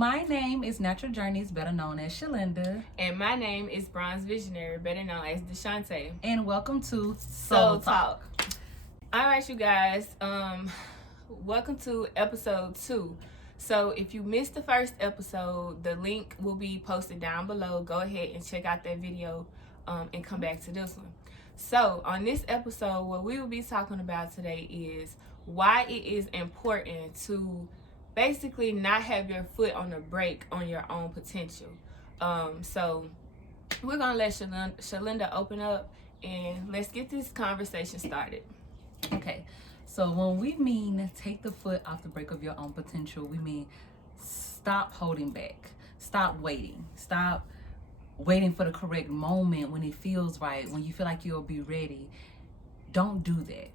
My name is Natural Journeys, better known as Shalinda. And my name is Bronze Visionary, better known as Deshante. And welcome to Soul Talk. All right, you guys. Welcome to episode 2. So if you missed the first episode, the link will be posted down below. Go ahead and check out that video and come back to this one. So on this episode, what we will be talking about today is why it is important to basically not have your foot on the brake on your own potential. So we're gonna let Shalinda open up and let's get this conversation started. Okay, so when we mean take the foot off the brake of your own potential, we mean stop holding back, stop waiting for the correct moment when it feels right, when you feel like you'll be ready. Don't do that.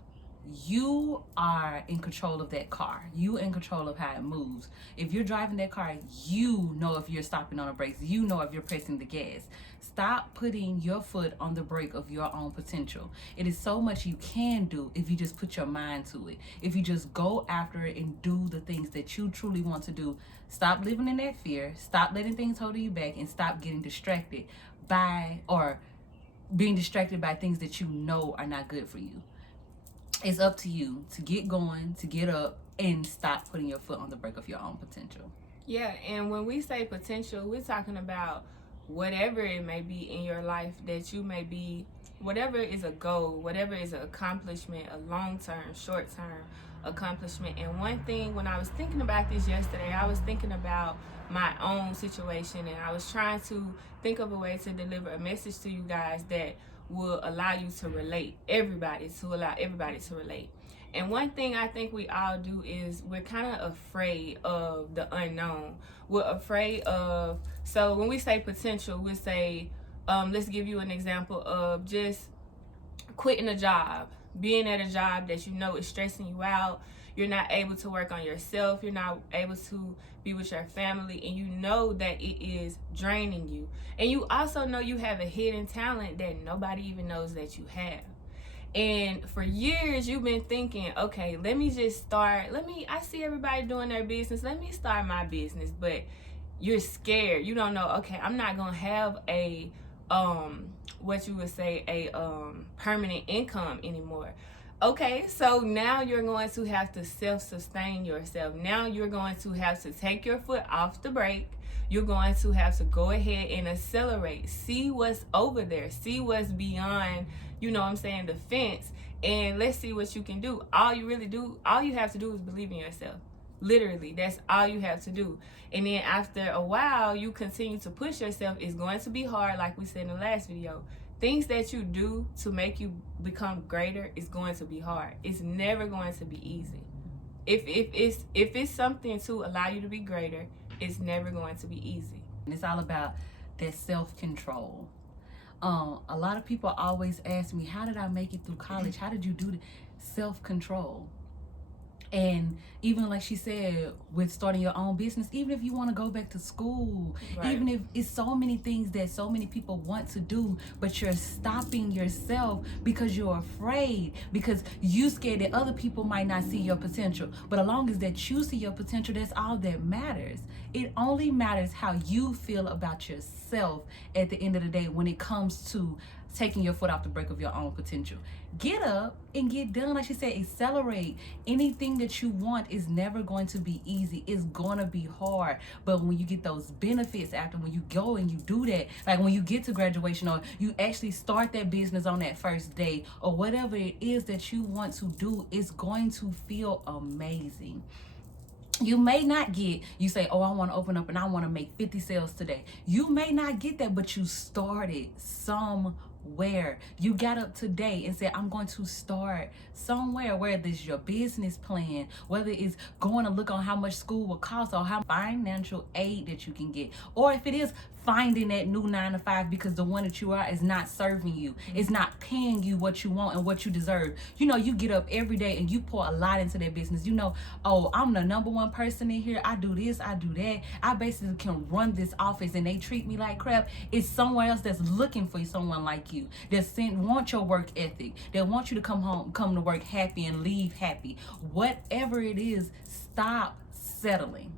You are in control of that car. You in control of how it moves. If you're driving that car, you know if you're stopping on the brakes. You know if you're pressing the gas. Stop putting your foot on the brake of your own potential. It is so much you can do if you just put your mind to it. If you just go after it and do the things that you truly want to do. Stop living in that fear. Stop letting things hold you back, and stop getting distracted by or being distracted by things that you know are not good for you. It's up to you to get going, to get up, and stop putting your foot on the brake of your own potential. Yeah, and when we say potential, we're talking about whatever it may be in your life that you may be, whatever is a goal, whatever is an accomplishment, a long-term, short-term accomplishment. And one thing, when I was thinking about this yesterday, I was thinking about my own situation, and I was trying to think of a way to deliver a message to you guys that will allow you to relate, allow everybody to relate. And one thing I think we all do is we're kind of afraid of the unknown. We're afraid of, so when we say potential, we say, let's give you an example of just quitting a job, being at a job that you know is stressing you out. You're not able to work on yourself. You're not able to be with your family, and you know that it is draining you. And you also know you have a hidden talent that nobody even knows that you have. And for years, you've been thinking, okay, let me just start. I see everybody doing their business. Let me start my business. But you're scared. You don't know, okay, I'm not going to have a, what you would say, a permanent income anymore. Okay, so now you're going to have to self-sustain yourself. Now you're going to have to take your foot off the brake. You're going to have to go ahead and accelerate. See what's over there. See what's beyond, the fence. And let's see what you can do. All you have to do is believe in yourself. Literally, that's all you have to do. And then after a while, you continue to push yourself. It's going to be hard, like we said in the last video. Things that you do to make you become greater is going to be hard. It's never going to be easy. If it's something to allow you to be greater, it's never going to be easy. And it's all about that self-control. A lot of people always ask me, how did I make it through college? How did you do the self-control? And even like she said, with starting your own business, even if you want to go back to school, right, even if it's so many things that so many people want to do, but you're stopping yourself because you're afraid, because you scared that other people might not see your potential. But as long as that you see your potential, that's all that matters. It only matters how you feel about yourself at the end of the day when it comes to taking your foot off the brake of your own potential. Get up and get done. Like she said, accelerate. Anything that you want is never going to be easy. It's going to be hard. But when you get those benefits after, when you go and you do that, like when you get to graduation, or you actually start that business on that first day, or whatever it is that you want to do, it's going to feel amazing. You may not get, you say, oh, I want to open up and I want to make 50 sales today. You may not get that, but you started somewhere. You got up today and said, I'm going to start somewhere, whether it's your business plan, whether it's going to look on how much school will cost, or how financial aid that you can get, or if it is finding that new 9-to-5 because the one that you are is not serving you. It's not paying you what you want and what you deserve. You get up every day and you pour a lot into that business. Oh, I'm the number one person in here. I do this, I do that. I basically can run this office and they treat me like crap. It's somewhere else that's looking for someone like you, that want your work ethic, that want you to come to work happy and leave happy. Whatever it is, stop settling.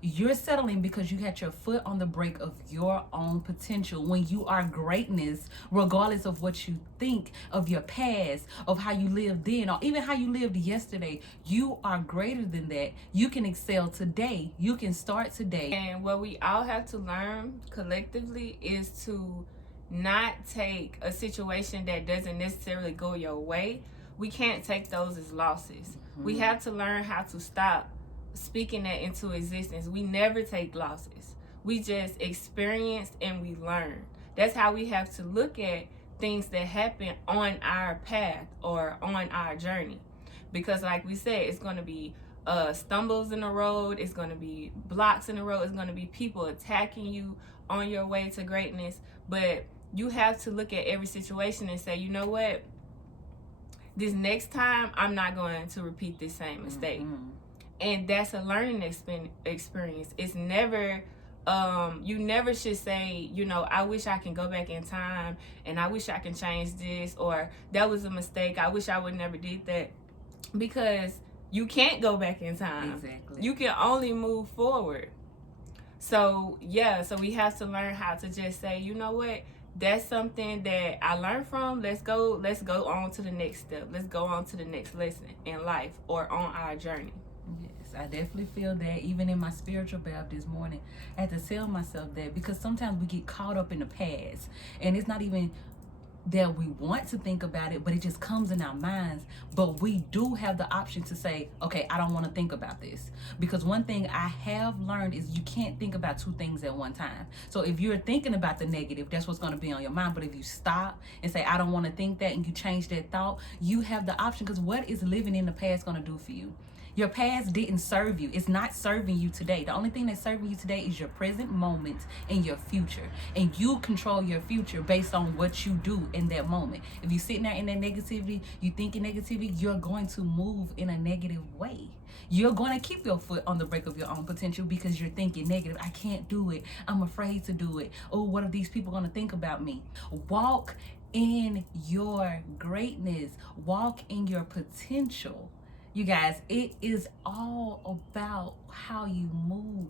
you're settling because you had your foot on the brake of your own potential when you are greatness, regardless of what you think of your past, of how you lived then, or even how you lived yesterday. You are greater than that. You can excel today. You can start today. And what we all have to learn collectively is to not take a situation that doesn't necessarily go your way. We can't take those as losses. We have to learn how to stop speaking that into existence. We never take losses. We just experience and we learn. That's how we have to look at things that happen on our path or on our journey. Because like we said, it's going to be stumbles in the road, it's going to be blocks in the road, it's going to be people attacking you on your way to greatness. But you have to look at every situation and say, you know what, this next time I'm not going to repeat this same mistake. And that's a learning experience. It's never you never should say, you know, I wish I can go back in time and I wish I can change this, or that was a mistake, I wish I would never did that, because you can't go back in time. Exactly. You can only move forward. So yeah, so we have to learn how to just say, you know what, that's something that I learned from. Let's go on to the next step. Let's go on to the next lesson in life or on our journey. Yes, I definitely feel that. Even in my spiritual bath this morning, I had to tell myself that, because sometimes we get caught up in the past, and it's not even that we want to think about it, but it just comes in our minds. But we do have the option to say, okay, I don't want to think about this. Because one thing I have learned is you can't think about two things at one time. So if you're thinking about the negative, that's what's going to be on your mind. But if you stop and say, I don't want to think that, and you change that thought, you have the option. Because what is living in the past going to do for you? Your past didn't serve you. It's not serving you today. The only thing that's serving you today is your present moment and your future. And you control your future based on what you do in that moment. If you're sitting there in that negativity, you thinking negativity, you're going to move in a negative way. You're going to keep your foot on the brake of your own potential because you're thinking negative. I can't do it. I'm afraid to do it. Oh, what are these people going to think about me? Walk in your greatness. Walk in your potential. You guys, it is all about how you move.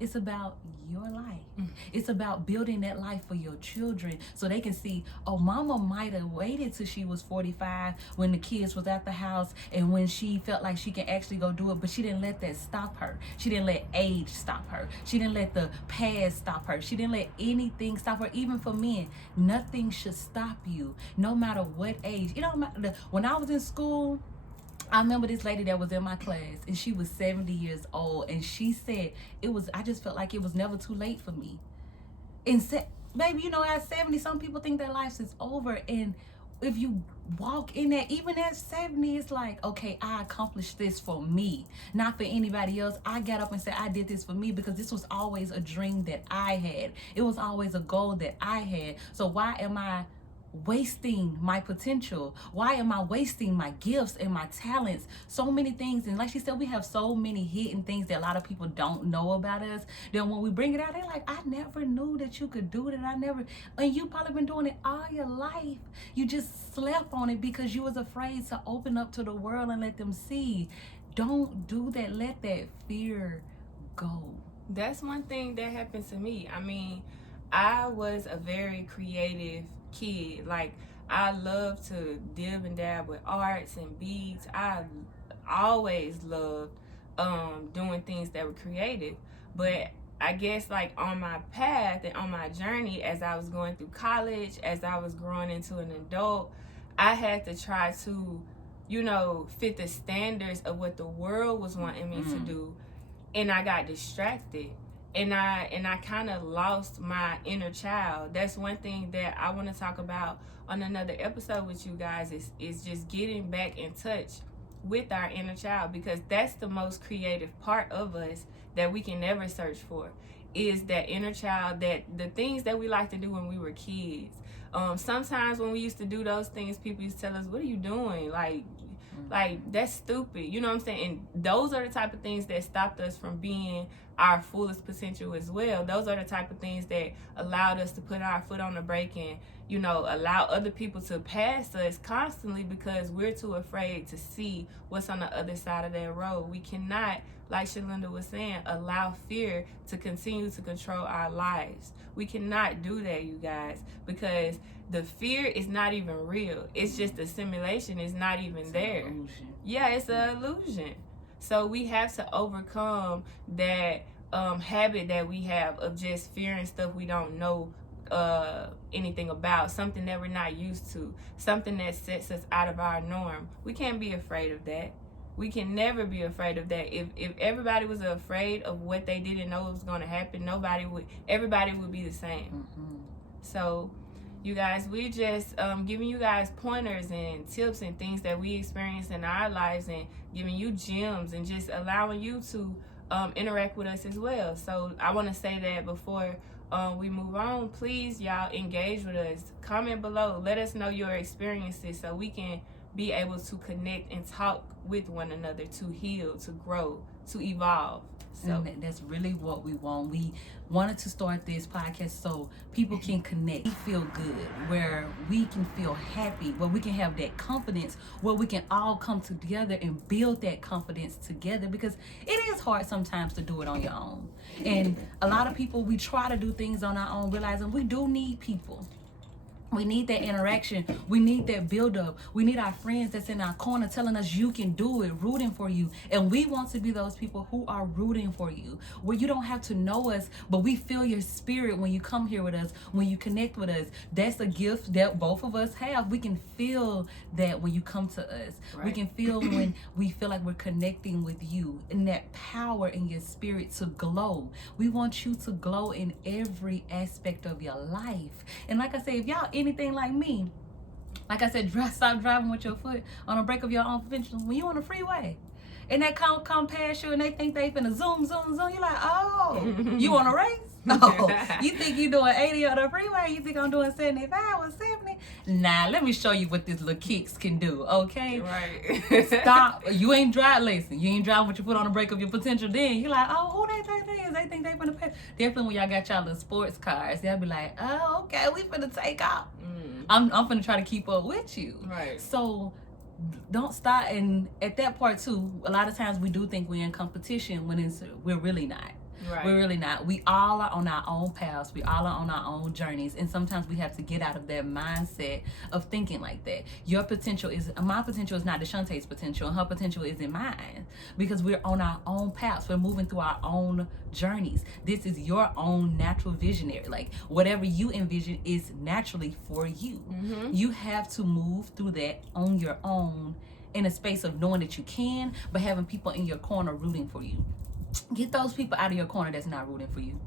It's about your life. It's about building that life for your children so they can see, oh, mama might have waited till she was 45 when the kids was at the house and when she felt like she can actually go do it, but she didn't let that stop her. She didn't let age stop her. She didn't let the past stop her. She didn't let anything stop her. Even for men, nothing should stop you, no matter what age. You know, when I was in school, I remember this lady that was in my class, and she was 70 years old, and she said I just felt like it was never too late for me. And said, baby, you know, at 70, some people think their life is over, and if you walk in that, even at 70, it's like, okay, I accomplished this for me, not for anybody else. I got up and said, I did this for me, because this was always a dream that I had. It was always a goal that I had. So why am I wasting my potential? Why am I wasting my gifts and my talents? So many things. And like she said, we have so many hidden things that a lot of people don't know about us. Then when we bring it out, they're like, I never knew that you could do it. And you probably been doing it all your life. You just slept on it because you was afraid to open up to the world and let them see. Don't do that. Let that fear go. That's one thing that happened to me. I mean, I was a very creative kid. Like, I love to dib and dab with arts and beads. I always loved doing things that were creative. But I guess, like, on my path and on my journey, as I was going through college, as I was growing into an adult, I had to try to, you know, fit the standards of what the world was wanting me to do. And I got distracted. And I kind of lost my inner child. That's one thing that I want to talk about on another episode with you guys, is just getting back in touch with our inner child, because that's the most creative part of us that we can never search for, is that inner child, that the things that we like to do when we were kids. Sometimes when we used to do those things, people used to tell us, what are you doing? Like, that's stupid. You know what I'm saying? And those are the type of things that stopped us from being our fullest potential as well. Those are the type of things that allowed us to put our foot on the brake and, you know, allow other people to pass us constantly because we're too afraid to see what's on the other side of that road. We cannot, like Shalinda was saying, allow fear to continue to control our lives. We cannot do that, you guys, because the fear is not even real. It's just the simulation is not even there. Yeah, it's an illusion. So we have to overcome that habit that we have of just fearing stuff we don't know anything about, something that we're not used to, something that sets us out of our norm. We can't be afraid of that. We can never be afraid of that. If everybody was afraid of what they didn't know was going to happen, everybody would be the same. So you guys, we just giving you guys pointers and tips and things that we experience in our lives and giving you gems and just allowing you to interact with us as well. So I want to say that before we move on, please, y'all, engage with us. Comment below. Let us know your experiences so we can be able to connect and talk with one another to heal, to grow, to evolve. So that's really what we want. We wanted to start this podcast so people can connect, feel good, where we can feel happy, where we can have that confidence, where we can all come together and build that confidence together, because it is hard sometimes to do it on your own. And a lot of people, we try to do things on our own, realizing we do need people. We need that interaction. We need that build up. We need our friends that's in our corner telling us you can do it, rooting for you. And we want to be those people who are rooting for you, where you don't have to know us, but we feel your spirit when you come here with us, when you connect with us. That's a gift that both of us have. We can feel that when you come to us. Right. We can feel when we feel like we're connecting with you, and that power in your spirit to glow. We want you to glow in every aspect of your life. And like I said, if y'all anything like me, like I said, stop driving with your foot on a brake of your own potential. When you on the freeway and that come past you and they think they finna zoom, you're like, oh, you want to race? No. You think you doing 80 on the freeway? You think I'm doing 75 or 70? Nah, let me show you what this little kicks can do, okay? Right. Stop. You ain't driving with your foot on the brake of your potential. Then you're like, oh, who they think they is? They think they finna pass. Definitely when y'all got y'all little sports cars, they'll be like, oh, okay, we finna take off. I'm finna try to keep up with you. Right. So don't stop. And at that part too, a lot of times we do think we're in competition when we're really not. Right. We're really not. We all are on our own paths. We all are on our own journeys. And sometimes we have to get out of that mindset of thinking like that. My potential is not Deshantae's potential, and her potential isn't mine. Because we're on our own paths. We're moving through our own journeys. This is your own natural visionary. Like whatever you envision is naturally for you. You have to move through that on your own, in a space of knowing that you can, but having people in your corner rooting for you. Get those people out of your corner that's not rooting for you.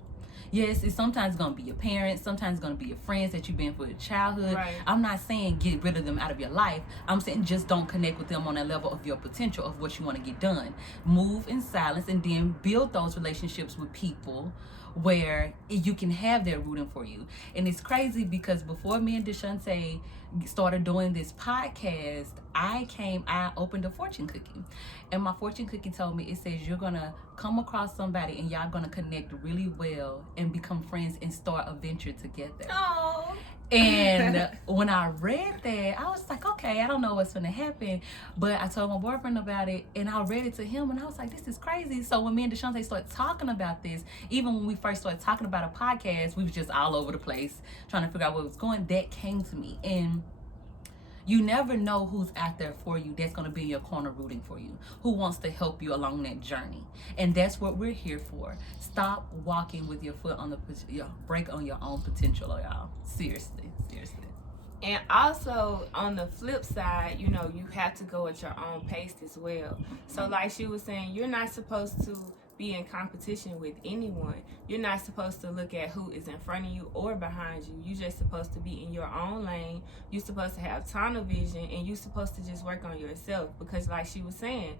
Yes, it's sometimes going to be your parents, sometimes going to be your friends that you've been for your childhood. Right. I'm not saying get rid of them out of your life. I'm saying just don't connect with them on that level of your potential of what you want to get done. Move in silence and then build those relationships with people where you can have their rooting for you. And it's crazy because before me and Deshantae started doing this podcast, I opened a fortune cookie. And my fortune cookie told me, it says you're going to come across somebody and y'all going to connect really well and become friends and start a venture together. Oh. And when I read that, I was like, okay, I don't know what's going to happen. But I told my boyfriend about it and I read it to him and I was like, this is crazy. So when me and Deshantae started talking about this, even when we first started talking about a podcast, we was just all over the place trying to figure out what was going. That came to me. And you never know who's out there for you that's going to be in your corner rooting for you, who wants to help you along that journey. And that's what we're here for. Stop walking with your foot on the brake on your own potential, y'all. Seriously. And also on the flip side, you know, you have to go at your own pace as well. So like she was saying, you're not supposed to be in competition with anyone. You're not supposed to look at who is in front of you or behind you. You're just supposed to be in your own lane. You're supposed to have tunnel vision and you're supposed to just work on yourself, because like she was saying,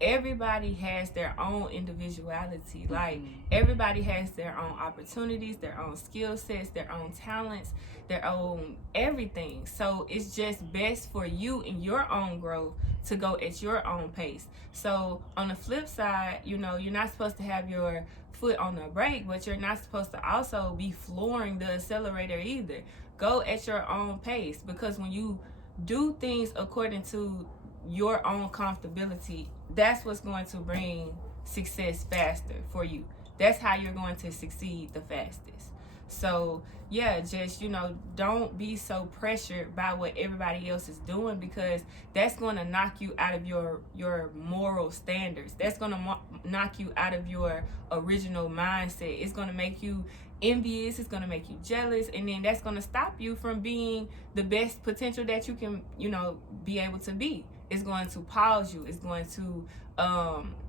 everybody has their own individuality. Like everybody has their own opportunities, their own skill sets, their own talents, their own everything. So it's just best for you in your own growth to go at your own pace. So on the flip side, you know, you're not supposed to have your foot on the brake, but you're not supposed to also be flooring the accelerator either. Go at your own pace, because when you do things according to your own comfortability, that's what's going to bring success faster for you. That's how you're going to succeed the fastest. So yeah, just, you know, don't be so pressured by what everybody else is doing, because that's going to knock you out of your moral standards. That's going to knock you out of your original mindset. It's going to make you envious. It's going to make you jealous, and then that's going to stop you from being the best potential that you can, you know, be able to be. It's going to pause you. It's going to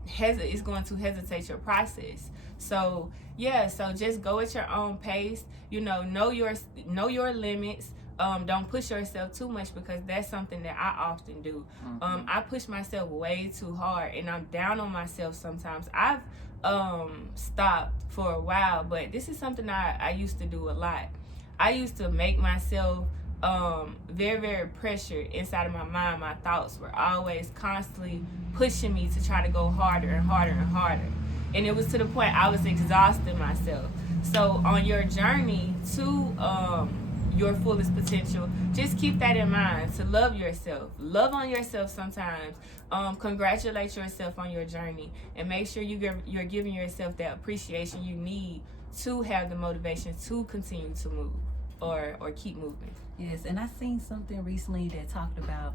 it's going to hesitate your process. So yeah, so just go at your own pace. You know your limits. Don't push yourself too much, because that's something that I often do. I push myself way too hard, and I'm down on myself sometimes. I've stopped for a while, but this is something I used to do a lot. I used to make myself very, very pressured inside of my mind. My thoughts were always constantly pushing me to try to go harder and harder and harder. And it was to the point I was exhausting myself. So on your journey to your fullest potential, just keep that in mind, to love yourself. Love on yourself sometimes. Congratulate yourself on your journey, and make sure you're giving yourself that appreciation you need to have the motivation to continue to move or keep moving. Yes, and I seen something recently that talked about,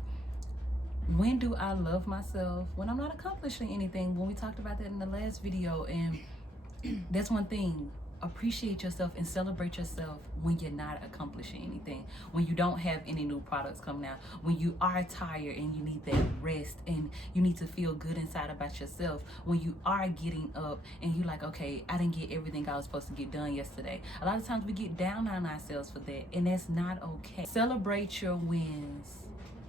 when do I love myself? When I'm not accomplishing anything. When we talked about that in the last video, and that's one thing. Appreciate yourself and celebrate yourself when you're not accomplishing anything, when you don't have any new products coming out, when you are tired and you need that rest and you need to feel good inside about yourself, when you are getting up and you're like, okay, I didn't get everything I was supposed to get done yesterday. A lot of times we get down on ourselves for that, and that's not okay. Celebrate your wins.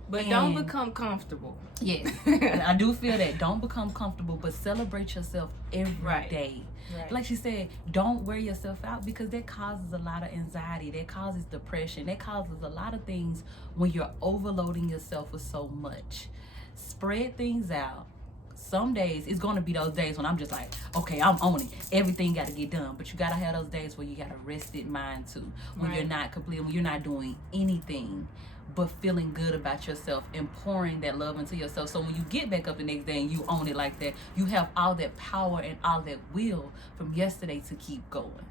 But don't become comfortable. Yes, I do feel that. Don't become comfortable, but celebrate yourself every day. Right. Like she said, don't wear yourself out, because that causes a lot of anxiety. That causes depression. That causes a lot of things when you're overloading yourself with so much. Spread things out. Some days, it's going to be those days when I'm just like, okay, I'm on it. Everything got to get done. But you got to have those days where you got a rested mind too. When you're not complete, when you're not doing anything but feeling good about yourself and pouring that love into yourself. So when you get back up the next day and you own it like that, you have all that power and all that will from yesterday to keep going.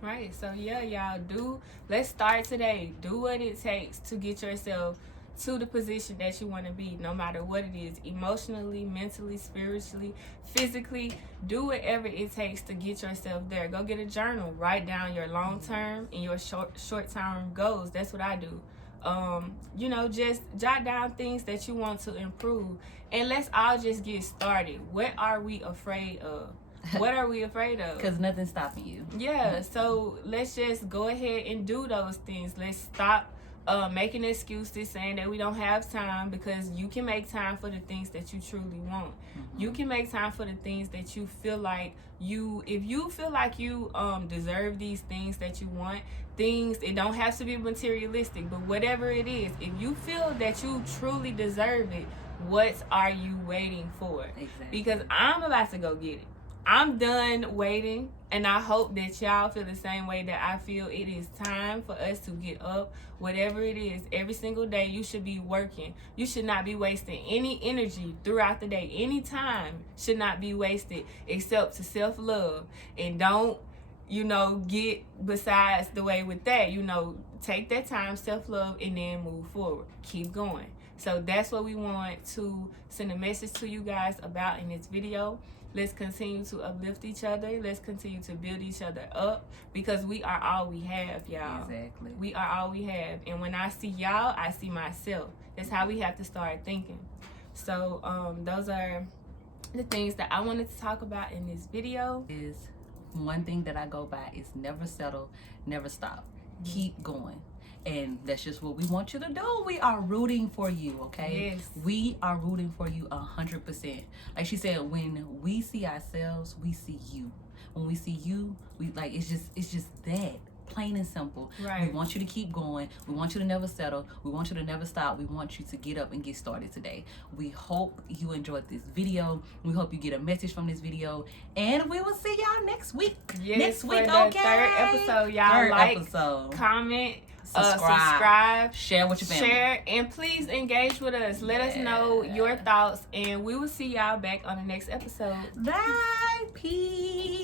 Right. So yeah, y'all, let's start today. Do what it takes to get yourself to the position that you want to be, no matter what it is, emotionally, mentally, spiritually, physically. Do whatever it takes to get yourself there. Go get a journal. Write down your long-term and your short-term goals. That's what I do. Just jot down things that you want to improve, and let's all just get started. What are we afraid of? What are we afraid of? Because nothing's stopping you. Yeah, so let's just go ahead and do those things. Let's stop making excuses, saying that we don't have time, because you can make time for the things that you truly want. You can make time for the things that you feel like if you feel like you deserve these things that you want, it don't have to be materialistic, but whatever it is, if you feel that you truly deserve it, what are you waiting for? Exactly. Because I'm about to go get it. I'm done waiting, and I hope that y'all feel the same way that I feel. It is time for us to get up. Whatever it is, every single day you should be working. You should not be wasting any energy throughout the day. Any time should not be wasted except to self-love. And don't, get besides the way with that. Take that time, self-love, and then move forward. Keep going. So that's what we want to send a message to you guys about in this video. Let's continue to uplift each other. Let's continue to build each other up, because we are all we have, y'all. Exactly. We are all we have. And when I see y'all, I see myself. That's how we have to start thinking. So those are the things that I wanted to talk about in this video. Is one thing that I go by is never settle, never stop. Keep going. And that's just what we want you to do. We are rooting for you, okay? Yes. We are rooting for you 100%. Like she said, when we see ourselves, we see you. When we see you, it's just that. plain and simple. Right. We want you to keep going. We want you to never settle. We want you to never stop. We want you to get up and get started today. We hope you enjoyed this video. We hope you get a message from this video. And we will see y'all next week. Yes, next week, for the okay? third episode, y'all. Third like, episode. comment, subscribe, share with your family. Share, and please engage with us. Let us know your thoughts, and we will see y'all back on the next episode. Bye. Peace.